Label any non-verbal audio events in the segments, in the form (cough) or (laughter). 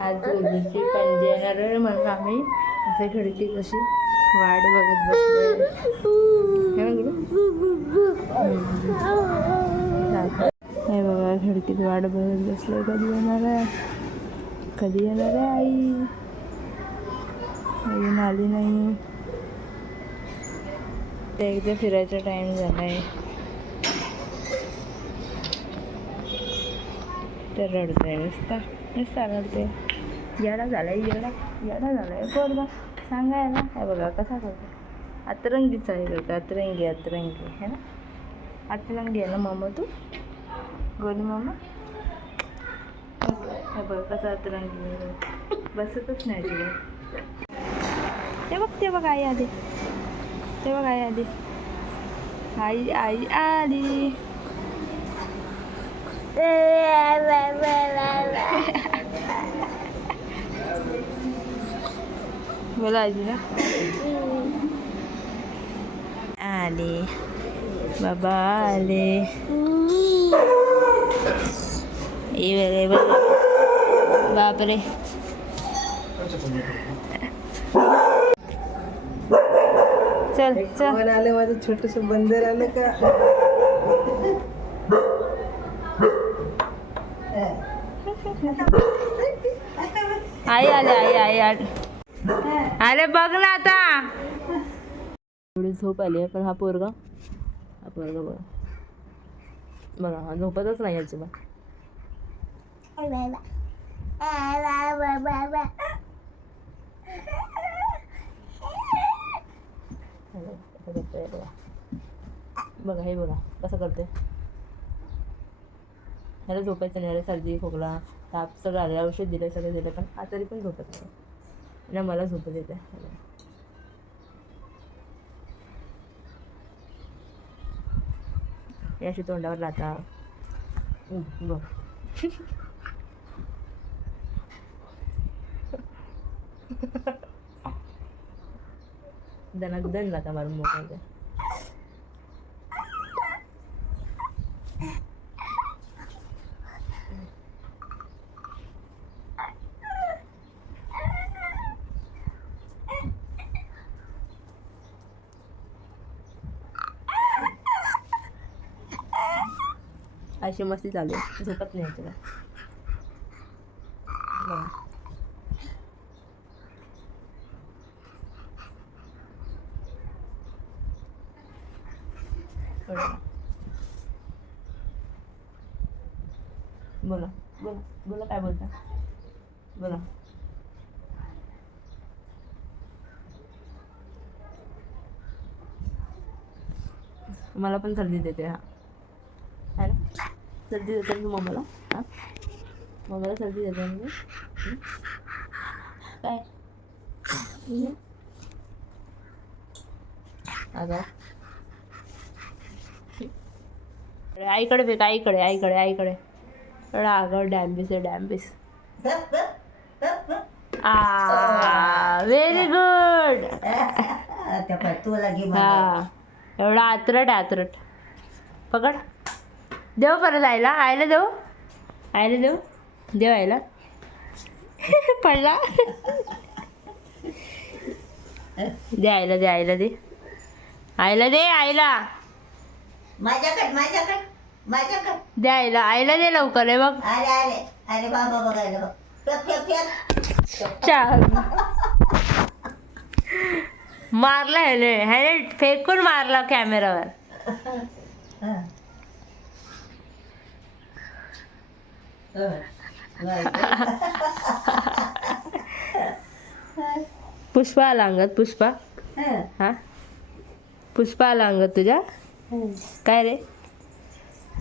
आज ओलीची पणजी येणार आहे म्हणून आम्ही असे खिडकी कशी वाट बघत बसलोय. हे बघा खिडकीत वाट बघत बसलोय. कधी येणार आहे? कधी येणार आहे आई? अजून आली नाही. ते एकदा फिरायचा टाइम झालाय. तर रडतोय नुसता नुसता रडते येडा झालाय येडा येडा झालाय. पोरगा सांगायला हे बघा कसा करतो अतरंगीचा आहे बघा अतरंगी अतरंगी है ना? अतरंगी आहे ना मामा तू? गोली मामा? हे बघ कसा अतरंगी बसतच नाही ते बघ ते बघ आई आधी ते बघ आई आधी आई आई आली. (laughs) बोला आजी ना आले. बाबा आले ये बघ. बापरे. चल चल. आलं माझं छोटस बंदर आलं का? आई आले आई आई आले अरे बघ ना आता. एवढी झोप आली आहे पण हा पोरगा हा पोरगा बघा. बघा हा झोपतच नाही अजिबात. बघा हे बघा कसं करते ह्याला झोपायचं नाही ह्याला सर्दी खोकला ताप सगळं आले औषध दिलं सगळं दिलं पण हा तरी पण झोपत नाही. आणि मला झोपत येते. हे अशी तोंडावर राहता हम्म, बघ. (laughs) दनात दन जाता मारून मोकळं अशी मस्ती चालू आहे. झोपत नाही तुला. बघा. बोला. बोला. बोला काय बोलता? बोला. मला पण सर्दी देते हा. सर्दी देते ना तू मम्माला हां मम्माला सर्दी देते ना तू? हं? काय? अगं. आईकडे फेक आईकडे आईकडे आईकडे. एवढा अगं डॅम्बिस. आहे डॅम्बिस आ व्हेरी गुड तुला हा. एवढा आतरट आतरट. पकड. देऊ परत आईला आईला देऊ आईला देऊ देऊ आईला (laughs) पडला. दे आईला दे आईला दे. आईला दे आईला माझ्याकडे माझ्याकडे माझ्याकडे. दे आईला आईला दे लवकर आहे बघ. अरे अरे अरे बाबा बघायला बघ. फेक फेक फेक. चाल. मारला ह्याने ह्याने फेकून मारला कॅमेरावर हं. पुष्पा आला अंगात पुष्पा. हं. पुष्पा आला अंगात तुझ्या. काय रे?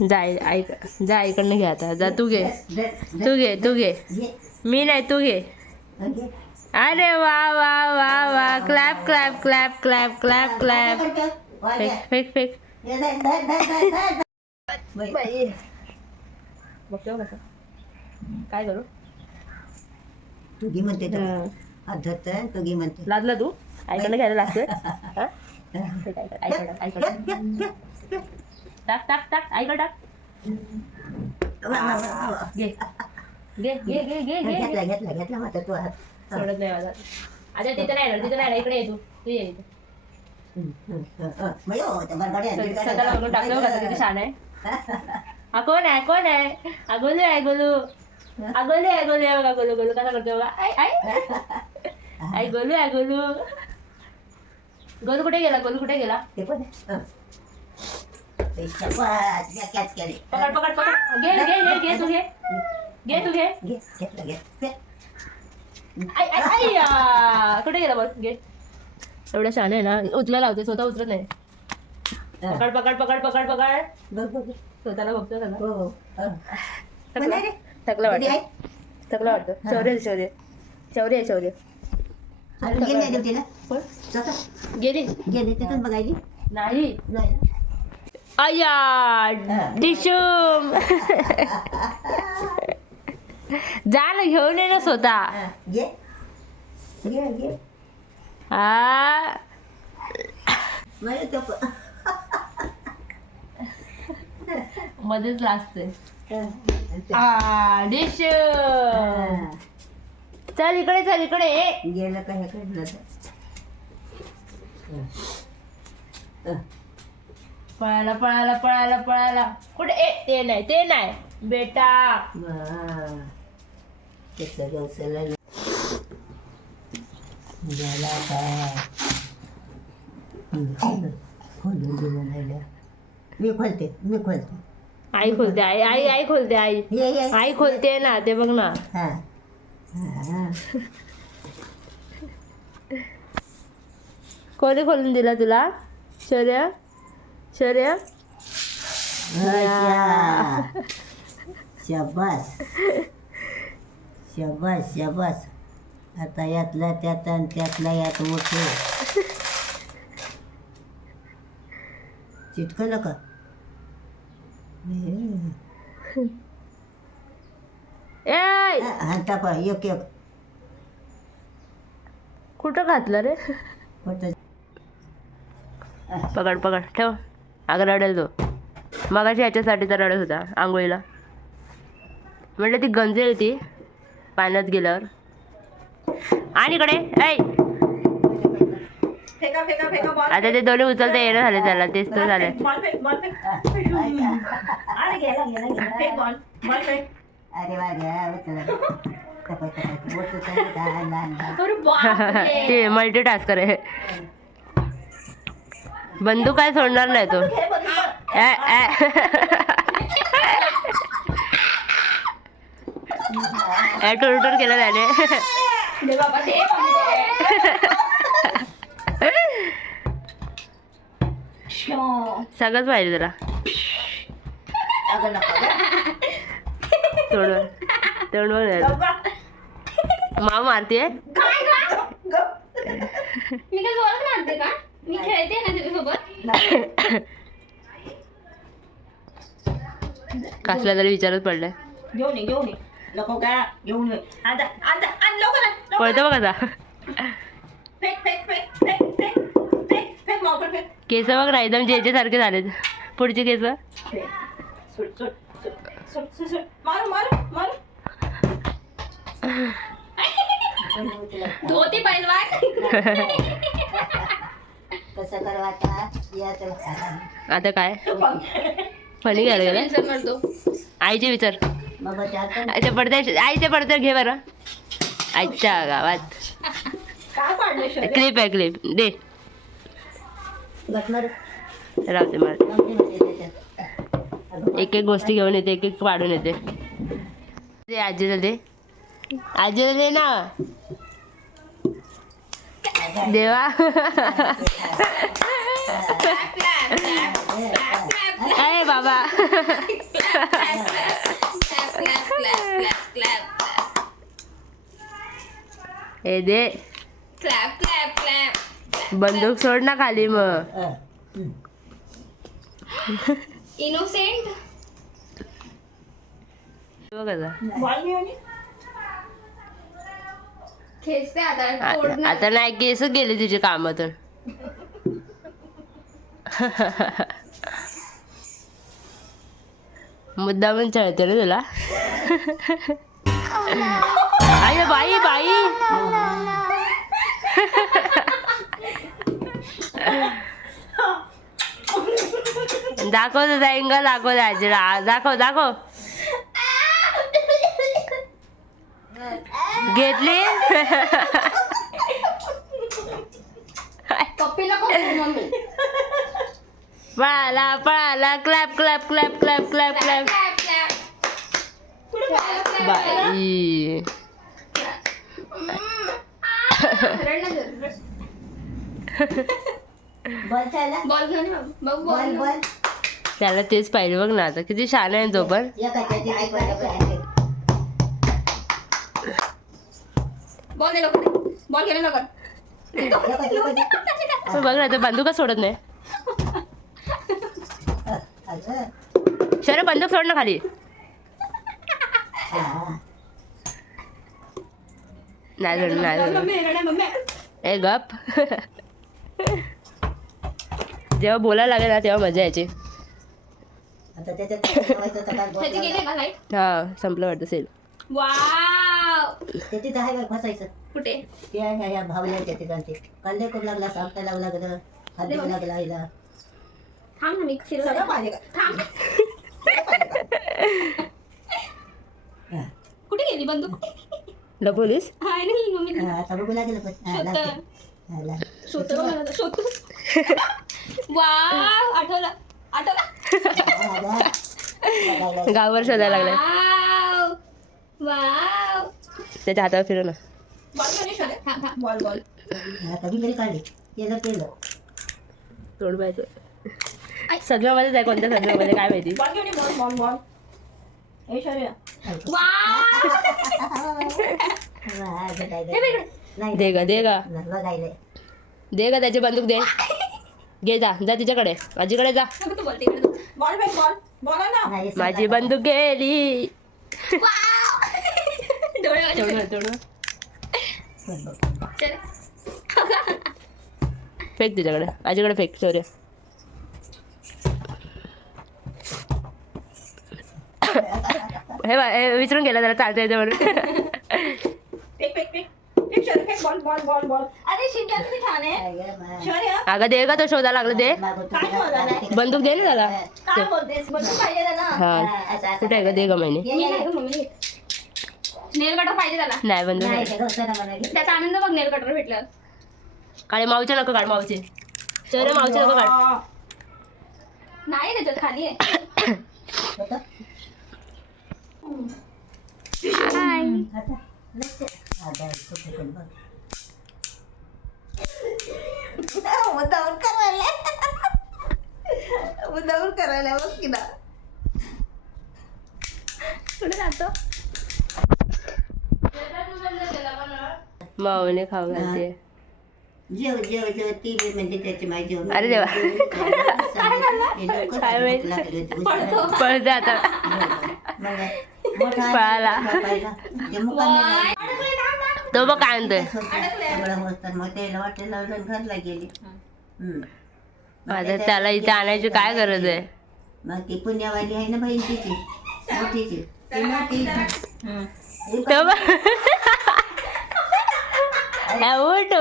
जा आई जा आईकडनं घे आता. जा तू घे. तू घे तू घे. मी नाही तू घे. अरे वा वा वा वा. Clap clap clap clap clap clap. Fake. फेक फेक. काय करू? तू घे म्हणते तो. हं. हात धरतोय, तू घे म्हणते. लादला तू? आईकडनं घ्यायला लागतोय? (laughs) हा? (laughs) टाक टाक टाक. आईकडं टाक. वा, वा, वा, वा. घे. घे घे घे घे घे घेतला घेतला घेतला मात्र तू. हात सोडत नाही आता तिथं नाही तिथं नाही. इकडे ये तू. तू ये इथं. आहे, स्वतःला बघून टाकलं बघा किती छान आहे. (laughs) हा कोण आहे? कोण आहे? हा गोलू आहे गोलू. हा गोलू आहे गोलू आहे बघा गोलू गोलू कसा करतो बघा आई आई आई गोलू आहे गोलू गोलू कुठे गेला गोलू कुठे गेला ते पण. पकड पकड पकड घे घे घे घे तू घे घे तू. कुठे गेला बघ घे एवढं छान आहे ना उचलायला लावते स्वतः उचलत नाही. पकड पकड पकड पकड पकड. स्वतःला बघतो सगळं हो, हो. हं. थकला वाटतं? थकला वाटतं शौर्य शौर्य शौर्य शौर्य गेली नाही ड्युटीला? कोण? स्वतः? गेली गेली तिथून बघायली नाही नाही ना? अय्या डिशूम जा ना घेऊन ये ना स्वतः हं. हा मग तो प- मध्येच लाजते. आ डिश. चल इकडे चल इकडे. गेलं का हे कडलं तर. पळायला पळायला पळायला पळायला कुठे? ए ते नाही ते नाही. बेटा. काय. मी खोलते मी खोलते. आई खोलते आई आई आई खोलते आई. ये ये. आई खोलते ना ते बघ ना. हा. हा. कोणी खोलून दिला तुला? शौर्य? शौर्य? अच्छा. (laughs) शाबास. शाबास शाबास. आता यातला त्यात आणि त्यातला यात मोठे चिटकलं का? हे. (laughs) ए! टाका एक एक. कुठं घातलं रे? पकड पकड. ठेव. अगं रडेल तो. मगाशी ह्याच्यासाठी तर रडत होता आंघोळीला. म्हटलं ती गंजेल ती पाण्यात गेल्यावर. आणि इकडे. ऐ! फेका फेका फेका बॉल आता ते दोन्ही उचलता येणं झाले त्याला तेच तर झाले. बॉल फेक बॉल फेक. अरे गेला गेला गेला. फेक बॉल बॉल फेक. अरे वा उचला. (laughs) ते आहे. बंदूक काय सोडणार नाही तो. ऍ, (laughs) टुरटुर केलं त्याने. (laughs) सगळंच पाहिजे. तोडवर तोडवर गप्पा. माव काय. मी काय जोरात मारते का मी खेळते ना तुझ्यासोबत कसला तरी विचारच पडलाय घेऊन घेऊन नको का घेऊन पळतो. बघ आता फेक फेक केस बघ ना एकदम जेजे सारखे झालेत. पुढचे केस धोती आता? काय? फणी करतो आईचे विचार. आईच्या पडद्या आईच्या पडद्यावर घे बरं. आईच्या गावात. क्लिप आहे क्लिप. दे. राहते मला एक एक गोष्टी घेऊन येते एक एक पाडून येते. दे आजीला दे. आजीला दे ना. देवा. अरे बाबा. हे दे. बंदूक सोड ना खाली मग. इनोसेंट बघ आता. खेचते आता आ- तोडणार. आता नाही केस गेले तुझे कामातून मुद्दा पण चळते ना तुला अरे बाई बाई दाखव तुझा एंगल दाखव दाजीला दाखव दाखव. घेतली? पळाला पळाला. Clap clap clap clap clap clap. बाई. बॉल चालला बॉल घेऊन ये बाबा. बघ बॉल बॉल बॉल. त्याला तेच पाहिजे बघ ना आता किती छान आहे तो पण. एकाच्या तिथे पडलं बॉल दे लवकर. बॉल घेणे लवकर. पण (laughs) बघ ना तो बंदूकच सोडत नाही. शर बंदूक सोड ना खाली. नाही सोड नाही सोड मम्मी रड मम्मी. ए गप. (laughs) जेव्हा बोलायला लागेल ना तेव्हा मजा यायची. हा संपलं वाटतं सेल वाव! ते तिथं आहे बघ फसायचं कुठे? ते आहे ह्या- ह्या भावल्याच्या ठिकाणी ते कांदे खूप लागला सापटा लागला लागलं हात देऊ लागला हिला. थांब ना मी फिरवते. थांब. हा. कुठे गेली बंदूक? हा, आता बघू लागेल (laughs) आठवलं. आठवलं. हा. गावावर शोधायला लागलाय. त्याच्या हातावर फिरव ना. बॉल. बॉल हा, तोड पाहिजे सजवामध्येच आहे कोणत्या सजवामध्ये? काय माहिती? बॉल (laughs) नाही दे ग दे ग नाही, दे ग त्याची बंदूक दे. घे जा जा तिच्याकडे. माझीकडे जा. बघ तू बोलते इकडे बॉल बॅग बॉल. बॉल ना. नाही, माझी. बंदूक गेली. (laughs) फेक तिच्याकडे. माझ्याकडे फेक सॉरी हे बा विसरून गेला जरा चालतं याच्या म्हणून. Ball ball ball ball. अरे शिंक्या किती छान आहे. काय गं, मा- शौर्य अगं दे का तो शोधा लागला दे. काय नाही? बंदूक दे ना त्याला. काय बोलतेस? बंदूक पाहिजे त्याला. हा. हा, असं- असं कुठे आहे ग? दे ग महिने मी नाही. गं, मम्मी नेल कटर पाहिजे त्याला. नाही बंदूक घे. त्याचा आनंद बघ नेल कटर भेटलं काळे मावचे नको काढ मावचे. चेहरे मावचे नको काढ. नाही त्याच्यात खाली आहे. मुद्दावर करायला बघ की ना कुठे जातो मावने खाऊ घालते. जेव जेव जेव ती बी म्हणते त्याची माझी जेव. अरे देवा. काय माहीत? पळते. आता. पळाला. तो बघ काय म्हणतोय सगळं मग त्याला वाटेल घरला गेली आता त्याला इथे आणायची काय गरज आहे? मग ती पुण्यावाली आहे ना बहीण तिची मोठीची ती मोठी तो बघ उठ.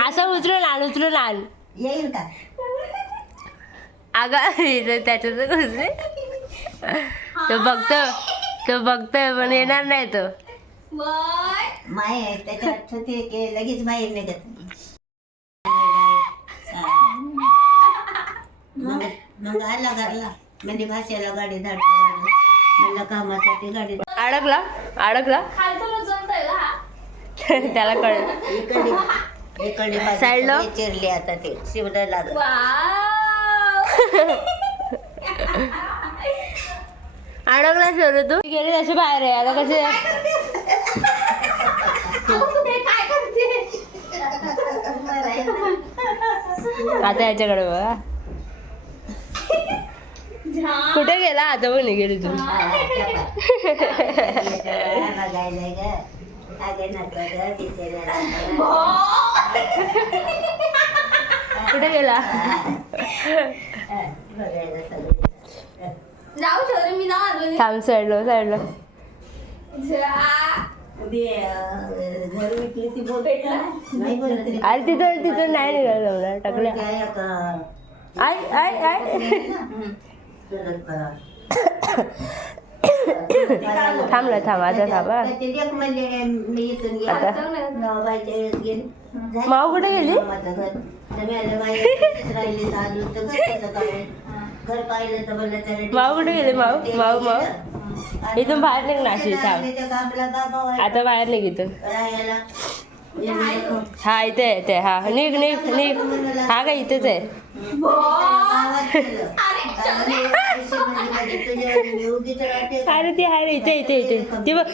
असं उचलून आण उचलून आण. येईल का अगं इथं त्याच्यात घुसले तो बघतो. तो बघतोय पण येणार नाही तो. माय ते के- लगेच बाहेर निघत. मग मग आला घरला. म्हणजे भाषेला गाडी धाडते गाडी. म्हणलं कामासाठी गाडी अडकला अडकला. खालचं जमतंय का हा? (laughs) त्याला कळ इकडे इकडे Side ला? चिरली आता ते. शिवडं लागलं. वाव. (laughs) अडकला सर तू. गेली तशी बाहेर आहे. आता कसे आता याच्याकडे बघा. कुठे गेला? आता बघ गेली तू. कुठे गेला? जाऊ शौर्य मी जाऊ आतमध्ये. थांब बोलत रे. अरे तिथं तिथं नाही निघालं का? आय आय आय? थांबला थांब आता थांबा. आता. माऊ कुठे गेली घर. पाहिलं तर म्हणलं माऊ कुठे गेली माऊ माऊ. माऊ इथून बाहेर निघ नाशिक थांब व्हायला. आता बाहेर निघ इथून राहायला. हा इथे इथे हा निघ निघ निघ हा का इथेच आहे म्हणजे. अरे ती रे, इथे इथे इथे ती बघ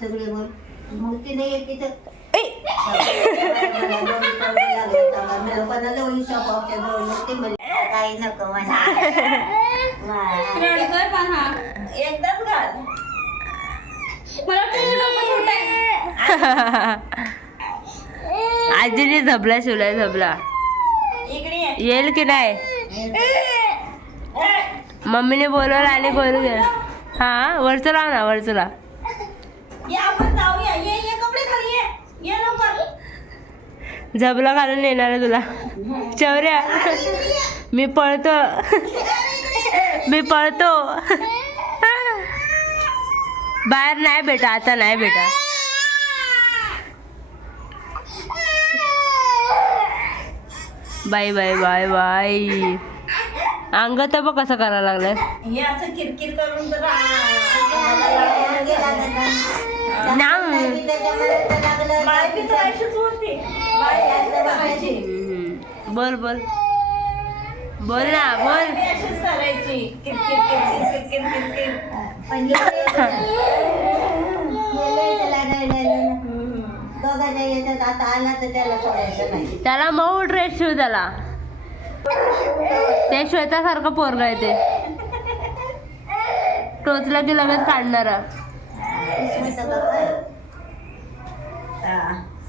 सगळे मग मग जवळ काही नको म्हणा रडतोय घाल मला डोकं आहे. आजीने झबला शिवलाय झबला. येईल की नाही? मम्मीने बोलवलं आणि बोलू दे. हा वरचं लाव ना वरचं लाव ये आपण जाऊया ये ये कपडे खाली ये ये लवकर झबला घालून येणार आहे तुला. चौऱ्या. मी पळतो. मी पळतो. बाहेर नाही बेटा आता नाही बेटा. बाय बाय बाय बाय अंग तर बघ कसं करायला लागलाय. हे ना बोल बोल. बोल ना बोल. त्याला सोडायचं नाही. त्याला मऊ ड्रेस शिव त्याला. ते श्वेतासारखं पोरग आहे ते. टोचलं की लगेच काढणार.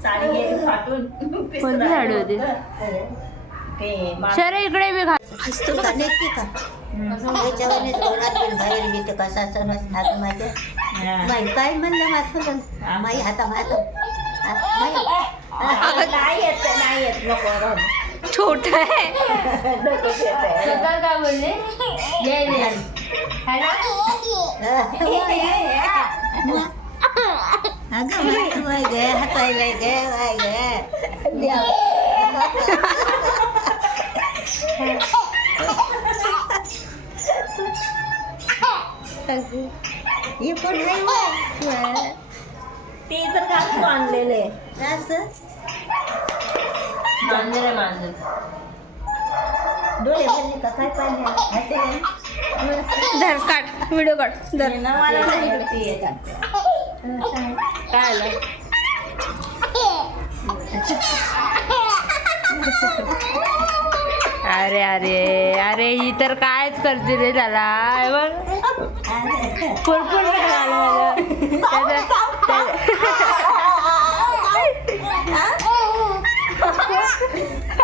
साडी गेली फाटून कोणती साडी होती? ते मा- शरे इकडे मी घा तू का? बाहेर मी तर कसा समज हात माझ्या हा. काय म्हणलं माझं माई हाता माझं नाही येत नाही येत नको. छोट आहे. काय बोलले. है. ना? अगं गे हसायला गे बाई गे हे पण नाही ते तर आणलेले असं मांजर आहे मांजर डोळे भरले का काय पाहिजे हसायला धर काढ. व्हिडिओ काढ. धर. ना मला नाही माहिती याच्यात. काय आलं? अरे अरे अरे ही तर कायच करते रे त्याला. फुलफुल त्याचं- (laughs) (laughs)